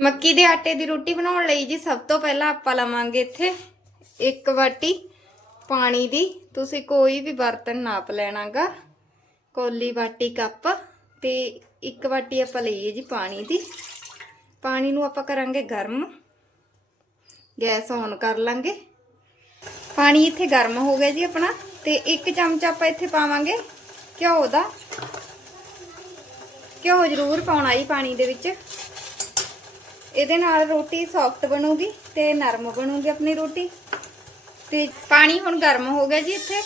ਮੱਕੀ ਦੇ ਆਟੇ ਦੀ ਰੋਟੀ ਬਣਾਉਣ ਲਈ ਜੀ ਸਭ ਤੋਂ ਪਹਿਲਾਂ ਆਪਾਂ ਲਵਾਂਗੇ ਇੱਥੇ ਇੱਕ ਵਾਟੀ ਪਾਣੀ ਦੀ। ਤੁਸੀਂ ਕੋਈ ਵੀ ਬਰਤਨ ਨਾਪ ਲੈਣਾਗਾ। ਕੋਲੀ ਵਾਟੀ ਕੱਪ ਤੇ ਇੱਕ ਵਾਟੀ ਆਪਾਂ ਲਈਏ ਜੀ ਪਾਣੀ ਦੀ। ਪਾਣੀ ਨੂੰ ਆਪਾਂ ਕਰਾਂਗੇ ਗਰਮ। ਗੈਸ ਔਨ ਕਰ ਲਾਂਗੇ। ਪਾਣੀ ਇੱਥੇ ਗਰਮ ਹੋ ਗਿਆ ਜੀ ਆਪਣਾ ਤੇ ਇੱਕ ਚਮਚ ਆਪਾਂ ਇੱਥੇ ਪਾਵਾਂਗੇ ਘਿਓ ਦਾ। ਘਿਓ ਜ਼ਰੂਰ ਪਾਉਣਾ ਜੀ ਪਾਣੀ ਦੇ ਵਿੱਚ। ਇਹਦੇ ਨਾਲ ਰੋਟੀ ਸੌਫਟ ਬਣੂਗੀ ਤੇ ਨਰਮ ਬਣੂਗੀ ਆਪਣੀ ਰੋਟੀ। ਤੇ ਪਾਣੀ ਹੁਣ ਗਰਮ ਹੋ ਗਿਆ ਜੀ ਇੱਥੇ।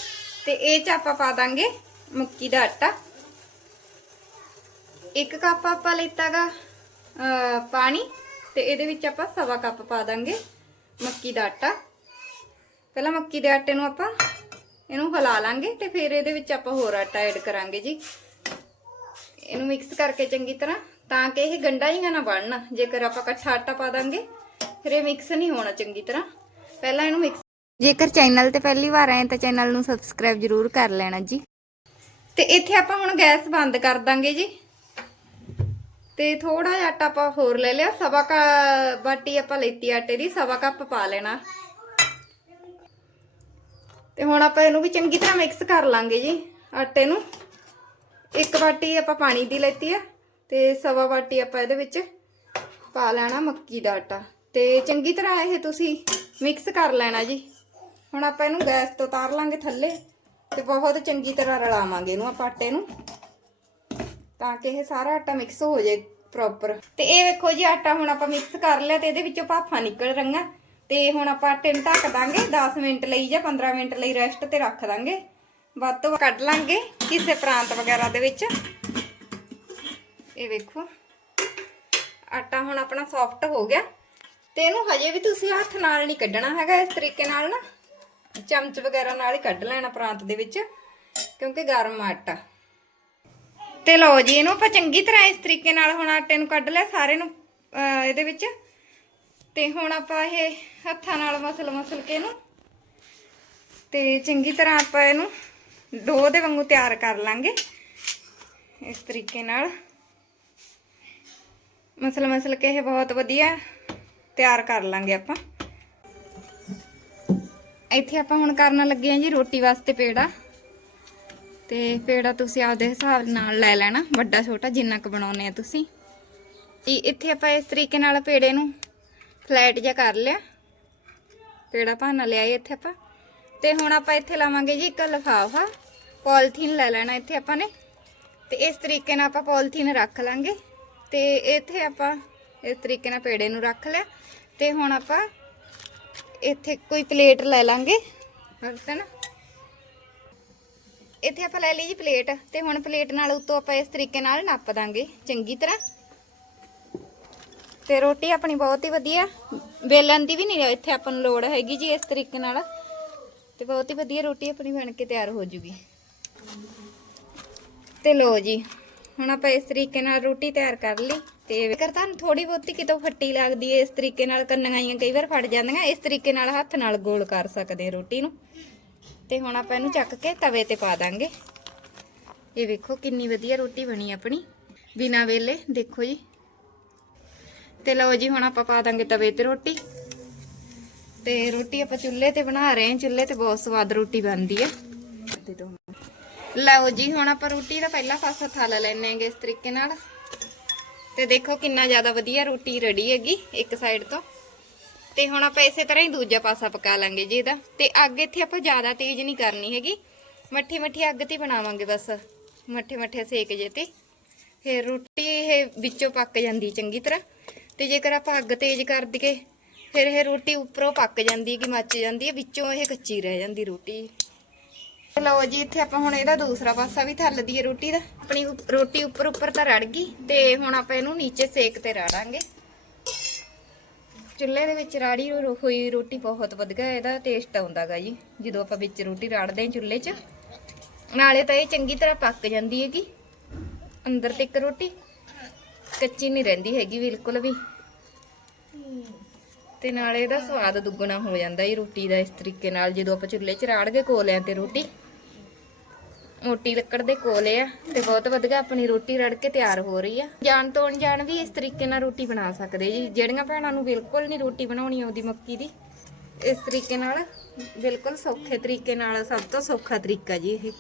ਤੇ ਇਹ ਚ ਆਪਾਂ ਪਾ ਦਾਂਗੇ ਮੱਕੀ ਦਾ ਆਟਾ। ਇੱਕ ਕੱਪ ਆਪਾਂ ਲਿੱਤਾਗਾ ਅਹ, ਪਾਣੀ ਤੇ ਇਹਦੇ ਵਿੱਚ ਆਪਾਂ ਸਵਾ ਕੱਪ ਪਾ ਦਾਂਗੇ ਮੱਕੀ ਦਾ ਆਟਾ। ਪਹਿਲਾਂ ਮੱਕੀ ਦੇ ਆਟੇ ਨੂੰ ਆਪਾਂ ਇਹਨੂੰ ਹਿਲਾ ਲਾਂਗੇ ਤੇ ਫਿਰ ਇਹਦੇ ਵਿੱਚ ਆਪਾਂ ਹੋਰ ਆਟਾ ਐਡ ਕਰਾਂਗੇ ਜੀ। ਇਹਨੂੰ ਮਿਕਸ ਕਰਕੇ ਚੰਗੀ ਤਰ੍ਹਾਂ ਤਾਂ ਕਿ ਇਹ ਗੰਡਾ ਹੀ ਨਾ ਬਣਨ। ਜੇਕਰ ਆਪਾਂ ਇਕੱਠਾ ਆਟਾ ਪਾ ਦਾਂਗੇ ਫਿਰ ਇਹ ਮਿਕਸ ਨਹੀਂ ਹੋਣਾ ਚੰਗੀ ਤਰ੍ਹਾਂ। ਪਹਿਲਾਂ ਇਹਨੂੰ ਮਿਕਸ ਜੇਕਰ ਚੈਨਲ ਤੇ ਪਹਿਲੀ ਵਾਰ ਆਏ ਤਾਂ ਚੈਨਲ ਨੂੰ ਸਬਸਕ੍ਰਾਈਬ ਜ਼ਰੂਰ ਕਰ ਲੈਣਾ ਜੀ। ਤੇ ਇੱਥੇ ਆਪਾਂ ਹੁਣ ਗੈਸ ਬੰਦ ਕਰ ਦਾਂਗੇ ਜੀ। ਤੇ ਥੋੜਾ ਜਿਹਾ ਆਟਾ ਆਪਾਂ ਹੋਰ ਲੈ ਲਿਆ। ਸਵਾ ਕਾ ਬਾਟੀ ਆਪਾਂ ਲੈਤੀ ਆਟੇ ਦੀ ਸਵਾ ਕੱਪ ਪਾ ਲੈਣਾ। ਤੇ ਹੁਣ ਆਪਾਂ ਇਹਨੂੰ ਵੀ ਚੰਗੀ ਤਰ੍ਹਾਂ ਮਿਕਸ ਕਰ ਲਾਂਗੇ ਜੀ ਆਟੇ ਨੂੰ। ਇੱਕ ਬਾਟੀ ਆਪਾਂ ਪਾਣੀ ਦੀ ਲੈਤੀ ਆ। ਤੇ ਸਵਾ ਬਾਟੀ ਆਪਾਂ ਇਹਦੇ ਵਿੱਚ ਪਾ ਲੈਣਾ ਮੱਕੀ ਦਾ ਆਟਾ। ਤੇ ਚੰਗੀ ਤਰ੍ਹਾਂ ਇਹ ਤੁਸੀਂ ਮਿਕਸ ਕਰ ਲੈਣਾ ਜੀ। ਹੁਣ ਆਪਾਂ ਇਹਨੂੰ ਗੈਸ ਤੋਂ ਉਤਾਰ ਲਾਂਗੇ ਥੱਲੇ ਤੇ ਬਹੁਤ ਚੰਗੀ ਤਰ੍ਹਾਂ ਰਲਾਵਾਂਗੇ ਇਹਨੂੰ ਆਪਾਂ ਆਟੇ ਨੂੰ ਤਾਂ ਕਿ ਇਹ ਸਾਰਾ ਆਟਾ ਮਿਕਸ ਹੋ ਜਾਏ ਪ੍ਰੋਪਰ ਤੇ ਇਹ ਵੇਖੋ ਜੀ, ਆਟਾ ਹੁਣ ਆਪਾਂ ਮਿਕਸ ਕਰ ਲਿਆ ਤੇ ਇਹਦੇ ਵਿੱਚੋਂ ਭਾਫਾਂ ਨਿਕਲ ਰਹੀਆਂ। ਤੇ ਹੁਣ ਆਪਾਂ ਆਟੇ ਨੂੰ ਢੱਕ ਦਾਂਗੇ 10 ਮਿੰਟ ਲਈ ਜਾਂ 15 ਮਿੰਟ ਲਈ ਰੈਸਟ ਤੇ ਰੱਖ ਦਾਂਗੇ। ਵੱਧ ਤੋਂ ਕੱਢ ਲਾਂਗੇ ਕਿਸੇ ਪ੍ਰਾਂਤ ਵਗੈਰਾ ਦੇ ਵਿੱਚ। ਇਹ ਵੇਖੋ। ਆਟਾ ਹੁਣ ਆਪਣਾ ਸੌਫਟ ਹੋ ਗਿਆ। ਤੇ ਇਹਨੂੰ ਹਜੇ ਵੀ ਤੁਸੀਂ ਹੱਥ ਨਾਲ ਨਹੀਂ ਕੱਢਣਾ ਹੈਗਾ ਇਸ ਤਰੀਕੇ ਨਾਲ ਨਾ। ਚਮਚ ਵਗੈਰਾ ਨਾਲ ਹੀ ਕੱਢ ਲੈਣਾ ਪ੍ਰਾਂਤ ਦੇ ਵਿੱਚ, ਕਿਉਂਕਿ ਗਰਮ ਆਟਾ। ਤੇ ਲਓ ਜੀ, ਇਹਨੂੰ ਆਪਾਂ ਚੰਗੀ ਤਰ੍ਹਾਂ ਇਸ ਤਰੀਕੇ ਨਾਲ ਹੁਣ ਆਟੇ ਨੂੰ ਕੱਢ ਲਿਆ, ਸਾਰੇ ਨੂੰ ਇਹਦੇ ਵਿੱਚ। ਤੇ ਹੁਣ ਆਪਾਂ ਇਹ ਹੱਥਾਂ ਨਾਲ ਮਸਲ ਮਸਲ ਕੇ ਇਹਨੂੰ, ਤੇ ਚੰਗੀ ਤਰ੍ਹਾਂ ਆਪਾਂ ਇਹਨੂੰ ਡੋ ਦੇ ਵਾਂਗੂ ਤਿਆਰ ਕਰ ਲਾਂਗੇ। ਇਸ ਤਰੀਕੇ ਨਾਲ। ਮਸਲ ਮਸਲ ਕੇ ਇਹ ਬਹੁਤ ਵਧੀਆ ਤਿਆਰ ਕਰ ਲਾਂਗੇ ਆਪਾਂ। ਇੱਥੇ ਆਪਾਂ ਹੁਣ ਕਰਨ ਲੱਗੇ ਹਾਂ ਜੀ ਰੋਟੀ ਵਾਸਤੇ ਪੇੜਾ। ਤੇ ਪੇੜਾ ਤੁਸੀਂ ਆਪਦੇ ਹਿਸਾਬ ਨਾਲ ਲੈ ਲੈਣਾ, ਵੱਡਾ ਛੋਟਾ ਜਿੰਨਾ ਕੁ ਬਣਾਉਨੇ ਆ ਤੁਸੀਂ। ਇੱਥੇ ਆਪਾਂ ਇਸ ਤਰੀਕੇ ਨਾਲ ਪੇੜੇ ਨੂੰ ਫਲੈਟ ਜਿਹਾ ਕਰ ਲਿਆ। ਪੇੜਾ ਭਾਨਾ ਲਿਆ ਇੱਥੇ ਆਪਾਂ। ਤੇ ਹੁਣ ਆਪਾਂ ਇੱਥੇ ਲਾਵਾਂਗੇ ਜੀ ਇੱਕ ਲਫਾਫਾ। ਪੋਲੀਥੀਨ ਲੈ ਲੈਣਾ ਇੱਥੇ ਆਪਾਂ ਨੇ। ਤੇ ਇਸ ਤਰੀਕੇ ਨਾਲ ਆਪਾਂ ਪੋਲੀਥੀਨ ਰੱਖ ਲਾਂਗੇ। ਤੇ ਇੱਥੇ ਆਪਾਂ ਇਸ ਤਰੀਕੇ ਨਾਲ ਪੇੜੇ ਨੂੰ ਰੱਖ ਲਿਆ ਤੇ ਹੁਣ ਆਪਾਂ ਇੱਥੇ ਕੋਈ ਪਲੇਟ ਲੈ ਲਾਂਗੇ। ਬਰਤਨ ਇੱਥੇ ਆਪਾਂ ਲੈ ਲਈ ਜੀ ਪਲੇਟ ਤੇ ਹੁਣ ਪਲੇਟ ਨਾਲ ਉੱਤੋਂ ਆਪਾਂ ਇਸ ਤਰੀਕੇ ਨਾਲ ਨੱਪ ਦਾਂਗੇ ਚੰਗੀ ਤਰ੍ਹਾਂ। ਤੇ ਰੋਟੀ ਆਪਣੀ ਬਹੁਤ ਹੀ ਵਧੀਆ, ਵੇਲਣ ਦੀ ਵੀ ਨਹੀਂ ਇੱਥੇ ਆਪਾਂ ਨੂੰ ਲੋੜ ਹੈਗੀ ਜੀ ਇਸ ਤਰੀਕੇ ਨਾਲ। ਤੇ ਬਹੁਤ ਹੀ ਵਧੀਆ ਰੋਟੀ ਆਪਣੀ ਬਣ ਕੇ ਤਿਆਰ ਹੋ ਜੂਗੀ। ਤੇ ਲੋ ਜੀ। ਹੁਣ ਆਪਾਂ ਇਸ ਤਰੀਕੇ ਨਾਲ ਰੋਟੀ ਤਿਆਰ ਕਰ ਲਈ ਤੇ ਜੇਕਰ ਤੁਹਾਨੂੰ ਥੋੜੀ ਬਹੁਤੀ ਕਿਤੋਂ ਫੱਟੀ ਲੱਗਦੀ ਹੈ ਇਸ ਤਰੀਕੇ ਨਾਲ ਕੰਨਾਂਆਂ ਕਈ ਵਾਰ ਫਟ ਜਾਂਦੀਆਂ, ਇਸ ਤਰੀਕੇ ਨਾਲ ਹੱਥ ਨਾਲ ਗੋਲ ਕਰ ਸਕਦੇ ਰੋਟੀ ਨੂੰ। ਤੇ ਹੁਣ ਆਪਾਂ ਇਹਨੂੰ ਚੱਕ ਕੇ ਤਵੇ ਤੇ ਪਾ ਦਾਂਗੇ। ਇਹ ਵੇਖੋ ਕਿੰਨੀ ਵਧੀਆ ਰੋਟੀ ਬਣੀ ਆਪਣੀ, ਬਿਨਾ ਵੇਲੇ, ਦੇਖੋ ਜੀ। ਤੇ ਲਓ ਜੀ, ਹੁਣ ਆਪਾਂ ਪਾ ਦਾਂਗੇ ਤਵੇ ਤੇ ਰੋਟੀ। ਤੇ ਰੋਟੀ ਆਪਾਂ ਚੁੱਲ੍ਹੇ ਤੇ ਬਣਾ ਰਹੇ ਹਾਂ, ਚੁੱਲ੍ਹੇ ਤੇ ਬਹੁਤ ਸਵਾਦ ਰੋਟੀ ਬਣਦੀ ਹੈ ਦੇ ਦਿਓ ਲਓ ਜੀ, ਹੁਣ ਆਪਾਂ ਰੋਟੀ ਦਾ ਪਹਿਲਾ ਪਾਸਾ ਥਾਲ ਲੈਣੇ ਆਂਗੇ ਇਸ ਤਰੀਕੇ ਨਾਲ। ਤੇ ਦੇਖੋ ਕਿੰਨਾ ਜ਼ਿਆਦਾ ਵਧੀਆ ਰੋਟੀ ਰੈਡੀ ਹੈਗੀ ਇੱਕ ਸਾਈਡ ਤੋਂ। ਤੇ ਹੁਣ ਆਪਾਂ ਇਸੇ ਤਰ੍ਹਾਂ ਹੀ ਦੂਜਾ ਪਾਸਾ ਪਕਾ ਲਾਂਗੇ ਜੀ ਇਹਦਾ। ਤੇ ਅੱਗ ਇੱਥੇ ਆਪਾਂ ਜ਼ਿਆਦਾ ਤੇਜ਼ ਨਹੀਂ ਕਰਨੀ ਹੈਗੀ। ਮੱਠੀ ਮੱਠੀ ਅੱਗ ਤੇ ਬਣਾਵਾਂਗੇ ਬਸ। ਮੱਠੇ ਮੱਠੇ ਸੇਕ ਜੇ ਤੇ। ਫਿਰ ਰੋਟੀ ਇਹ ਵਿੱਚੋਂ ਪੱਕ ਜਾਂਦੀ ਚੰਗੀ ਤਰ੍ਹਾਂ। ਤੇ ਜੇਕਰ ਆਪਾਂ ਅੱਗ ਤੇਜ਼ ਕਰ ਦਈਏ, ਫਿਰ ਇਹ ਰੋਟੀ ਉੱਪਰੋਂ ਪੱਕ ਜਾਂਦੀ ਹੈ ਕਿ ਮੱਚ ਜਾਂਦੀ ਹੈ, ਵਿੱਚੋਂ ਇਹ ਕੱਚੀ ਰਹਿ ਜਾਂਦੀ ਰੋਟੀ। ਲਓ ਜੀ, ਇੱਥੇ ਆਪਾਂ ਹੁਣ ਇਹਦਾ ਦੂਸਰਾ ਪਾਸਾ ਵੀ ਥੱਲ ਦਈਏ ਰੋਟੀ ਦਾ। ਆਪਣੀ ਰੋਟੀ ਉੱਪਰ ਉੱਪਰ ਤਾਂ ਰੜ ਗਈ, ਤੇ ਹੁਣ ਆਪਾਂ ਇਹਨੂੰ ਨੀਚੇ ਸੇਕ ਤੇ ਰਾੜਾਂਗੇ। ਚੁੱਲ੍ਹੇ ਦੇ ਵਿੱਚ ਰਾੜੀ ਹੋਈ ਰੋਟੀ ਬਹੁਤ ਵਧੀਆ ਇਹਦਾ ਟੇਸਟ ਆਉਂਦਾਗਾ ਜੀ। ਜਦੋਂ ਆਪਾਂ ਵਿੱਚ ਰੋਟੀ ਰਾੜਦੇ ਹਾਂ ਚੁੱਲ੍ਹੇ 'ਚ, ਨਾਲੇ ਤਾਂ ਇਹ ਚੰਗੀ ਤਰ੍ਹਾਂ ਪੱਕ ਜਾਂਦੀ ਹੈਗੀ। ਅੰਦਰ ਤੱਕ ਰੋਟੀ ਕੱਚੀ ਨਹੀਂ ਰਹਿੰਦੀ ਹੈਗੀ ਬਿਲਕੁਲ ਵੀ। ਤੇ ਨਾਲੇ ਇਹਦਾ ਸਵਾਦ ਦੁੱਗਣਾ ਹੋ ਜਾਂਦਾ ਇਹ ਰੋਟੀ ਦਾ, ਇਸ ਤਰੀਕੇ ਨਾਲ ਜਦੋਂ ਆਪਾਂ ਚੁੱਲ੍ਹੇ 'ਚ ਰਾੜ ਕੇ ਕੋਲਿਆਂ ਤੇ ਰੋਟੀ। ਮੋਟੀ ਲੱਕੜ ਦੇ ਕੋਲੇ ਆ ਤੇ ਬਹੁਤ ਵਧੀਆ ਆਪਣੀ ਰੋਟੀ ਰੜ ਕੇ ਤਿਆਰ ਹੋ ਰਹੀ ਆ। ਜਾਣ ਤੋਂ ਅਣਜਾਣ ਵੀ ਇਸ ਤਰੀਕੇ ਨਾਲ ਰੋਟੀ ਬਣਾ ਸਕਦੇ ਜੀ। ਜਿਹੜੀਆਂ ਭੈਣਾਂ ਨੂੰ ਬਿਲਕੁਲ ਨਹੀਂ ਰੋਟੀ ਬਣਾਉਣੀ ਆਉਂਦੀ ਮੱਕੀ ਦੀ, ਇਸ ਤਰੀਕੇ ਨਾਲ ਬਿਲਕੁਲ ਸੌਖੇ ਤਰੀਕੇ ਨਾਲ, ਸਭ ਤੋਂ ਸੌਖਾ ਤਰੀਕਾ ਜੀ ਇਹ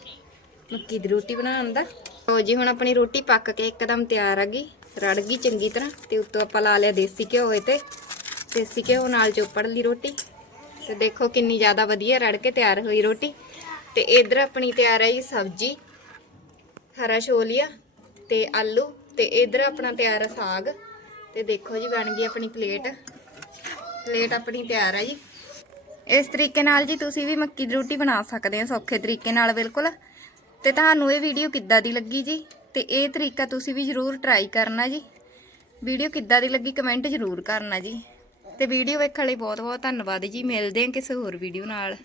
ਮੱਕੀ ਦੀ ਰੋਟੀ ਬਣਾਉਣ ਦਾ। ਲਓ ਜੀ, ਹੁਣ ਆਪਣੀ ਰੋਟੀ ਪੱਕ ਕੇ ਇੱਕਦਮ ਤਿਆਰ ਆ ਗਈ, ਰੜ ਗਈ ਚੰਗੀ ਤਰ੍ਹਾਂ ਤੇ ਉੱਤੋਂ ਆਪਾਂ ਲਾ ਲਿਆ ਦੇਸੀ ਘਿਓ ਇਹ ਤੇ। ਦੇਸੀ ਘਿਓ ਨਾਲ ਚੋਪੜ ਲਈ ਰੋਟੀ ਤੇ ਦੇਖੋ ਕਿੰਨੀ ਜ਼ਿਆਦਾ ਵਧੀਆ ਰੜ ਕੇ ਤਿਆਰ ਹੋਈ ਰੋਟੀ। ਤੇ ਇਧਰ ਆਪਣੀ ਤਿਆਰ ਹੈ ਜੀ ਸਬਜ਼ੀ, ਹਰਾ ਛੋਲੀਆ ਤੇ ਆਲੂ ਤੇ ਇਧਰ ਆਪਣਾ ਤਿਆਰ ਹੈ ਸਾਗ ਤੇ ਦੇਖੋ ਜੀ ਬਣ ਗਈ ਆਪਣੀ ਪਲੇਟ ਪਲੇਟ ਆਪਣੀ ਤਿਆਰ ਹੈ ਜੀ। ਇਸ ਤਰੀਕੇ ਨਾਲ ਜੀ ਤੁਸੀਂ ਵੀ ਮੱਕੀ ਦੀ ਰੋਟੀ ਬਣਾ ਸਕਦੇ ਹੋ ਸੌਖੇ ਤਰੀਕੇ ਨਾਲ ਬਿਲਕੁਲ। ਤੇ ਤੁਹਾਨੂੰ ਇਹ ਵੀਡੀਓ ਕਿੱਦਾਂ ਦੀ ਲੱਗੀ ਜੀ? ਤੇ ਇਹ ਤਰੀਕਾ ਤੁਸੀਂ ਵੀ ਜ਼ਰੂਰ ਟਰਾਈ ਕਰਨਾ ਜੀ। ਵੀਡੀਓ ਕਿੱਦਾਂ ਦੀ ਲੱਗੀ ਕਮੈਂਟ ਜ਼ਰੂਰ ਕਰਨਾ ਜੀ। ਤੇ ਵੀਡੀਓ ਵੇਖਣ ਲਈ ਬਹੁਤ ਬਹੁਤ ਧੰਨਵਾਦ ਜੀ। ਮਿਲਦੇ ਹਾਂ ਕਿਸੇ ਹੋਰ ਵੀਡੀਓ ਨਾਲ।